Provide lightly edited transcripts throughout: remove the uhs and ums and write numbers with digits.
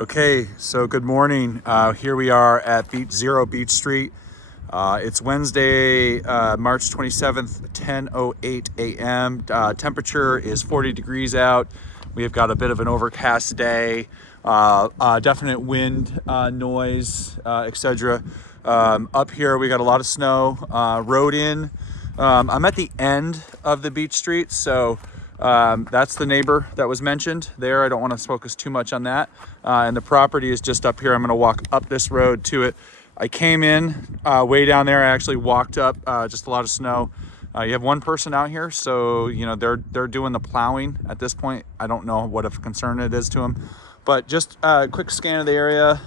Okay, so good morning. Here we are at Beach Zero Beach Street. It's Wednesday, March 27th, 10:08 a.m. Temperature is 40 degrees out. We've got a bit of an overcast day, definite wind, noise, etc. Up here, we got a lot of snow. Road in. I'm at the end of the beach street, so that's the neighbor that was mentioned there. I don't want to focus too much on that. And the property is just up here. I'm going to walk up this road to it. I came in way down there. I actually walked up, just a lot of snow. You have one person out here, so you know they're doing the plowing at this point. I don't know what a concern it is to them, but just a quick scan of the area.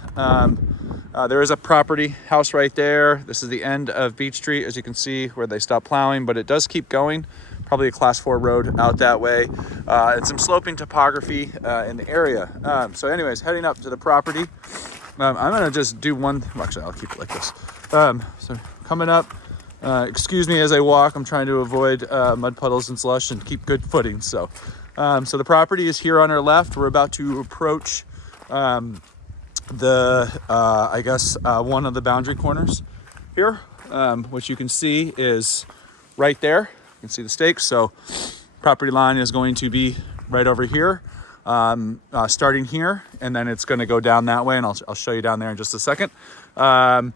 There is a property house right there. This is the end of Beach Street, as you can see, where they stopped plowing, but it does keep going. Probably a class 4 road out that way. And some sloping topography in the area. So anyways, heading up to the property. I'm gonna just do one, actually I'll keep it like this. So coming up, excuse me as I walk, I'm trying to avoid mud puddles and slush and keep good footing. So the property is here on our left. We're about to approach one of the boundary corners here, which you can see is right there. You can see the stakes. So property line is going to be right over here, starting here, and then it's going to go down that way, and I'll show you down there in just a second. But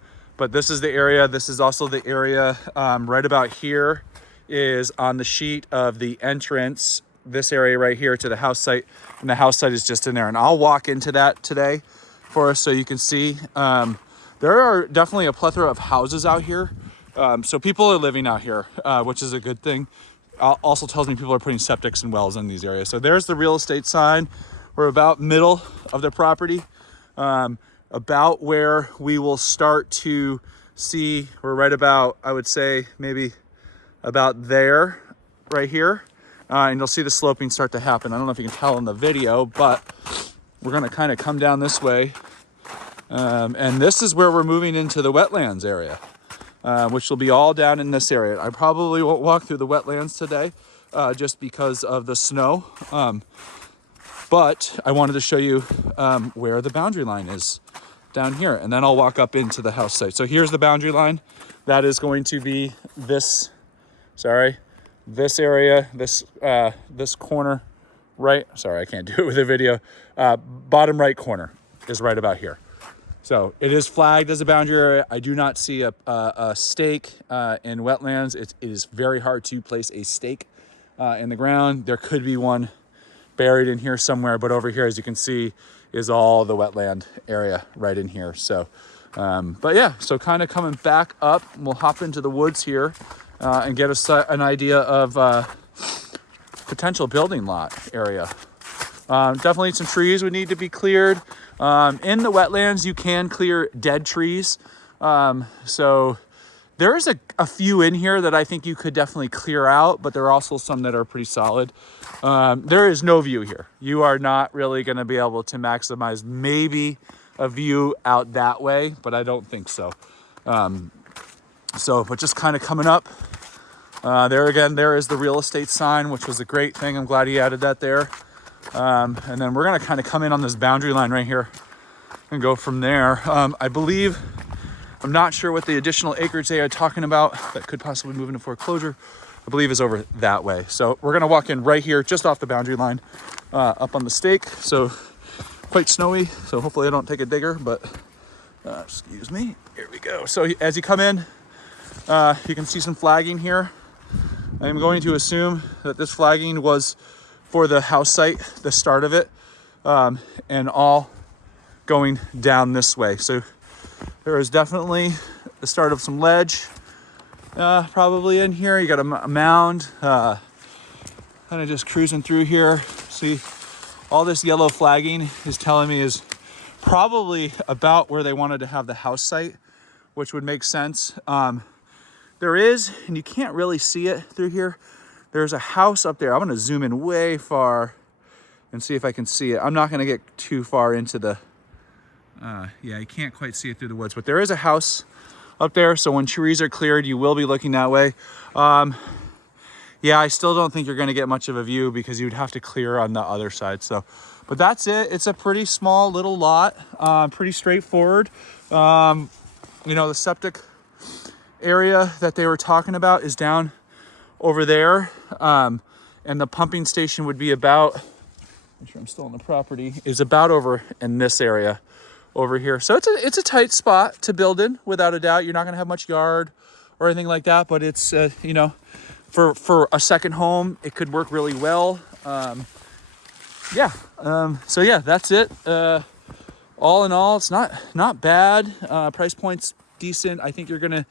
this is the area. This is also the area right about here is on the sheet of the entrance, this area right here to the house site, and the house site is just in there. And I'll walk into that today for us so you can see. There are definitely a plethora of houses out here. So people are living out here, which is a good thing. Also tells me people are putting septics and wells in these areas. So there's the real estate sign. We're about middle of the property, about where we will start to see. We're right about, I would say, maybe about there, right here. And you'll see the sloping start to happen. I don't know if you can tell in the video, but we're going to kind of come down this way. And this is where we're moving into the wetlands area. Which will be all down in this area. I probably won't walk through the wetlands today just because of the snow. But I wanted to show you where the boundary line is down here. And then I'll walk up into the house site. So here's the boundary line. That is going to be this area, this corner, right? Sorry, I can't do it with a video. Bottom right corner is right about here. So it is flagged as a boundary area. I do not see a stake in wetlands. It is very hard to place a stake in the ground. There could be one buried in here somewhere, but over here, as you can see, is all the wetland area right in here. So, but yeah, so kind of coming back up, we'll hop into the woods here and get an idea of potential building lot area. Definitely some trees would need to be cleared. In the wetlands, you can clear dead trees. So there's a few in here that I think you could definitely clear out, but there are also some that are pretty solid. There is no view here. You are not really going to be able to maximize maybe a view out that way, but I don't think so. But just kind of coming up. There again, there is the real estate sign, which was a great thing. I'm glad he added that there. And then we're going to kind of come in on this boundary line right here and go from there. I believe, I'm not sure what the additional acreage they are talking about that could possibly move into foreclosure, I believe is over that way. So we're going to walk in right here, just off the boundary line, up on the stake. So quite snowy. So hopefully I don't take a digger, but excuse me. Here we go. So as you come in, you can see some flagging here. I'm going to assume that this flagging was for the house site, the start of it, and all going down this way. So there is definitely the start of some ledge probably in here. You got a mound, kind of just cruising through here. See, all this yellow flagging is telling me is probably about where they wanted to have the house site, which would make sense. There is, and you can't really see it through here, there's a house up there. I'm gonna zoom in way far and see if I can see it. I'm not gonna get too far into the, yeah, you can't quite see it through the woods, but there is a house up there. So when trees are cleared, you will be looking that way. Yeah, I still don't think you're gonna get much of a view because you'd have to clear on the other side. So, But that's it. It's a pretty small little lot, pretty straightforward. You know, the septic area that they were talking about is down over there. And the pumping station would be about, make sure I'm still on the property, is about over in this area over here. So it's a tight spot to build in, without a doubt. You're not going to have much yard or anything like that, but it's, you know, for a second home, it could work really well. So yeah, that's it. All in all, it's not bad. Price point's decent. I think you're gonna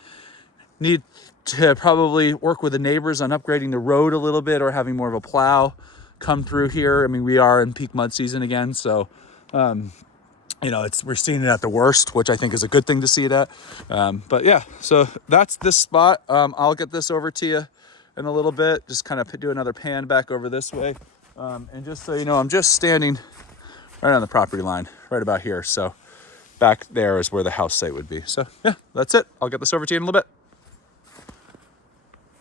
need to probably work with the neighbors on upgrading the road a little bit, or having more of a plow come through here. I mean, we are in peak mud season again, so you know, we're seeing it at the worst, which I think is a good thing to see it at. But yeah, so that's this spot. I'll get this over to you in a little bit. Just kind of do another pan back over this way. And just so you know, I'm just standing right on the property line, right about here. So back there is where the house site would be. So yeah, that's it. I'll get this over to you in a little bit.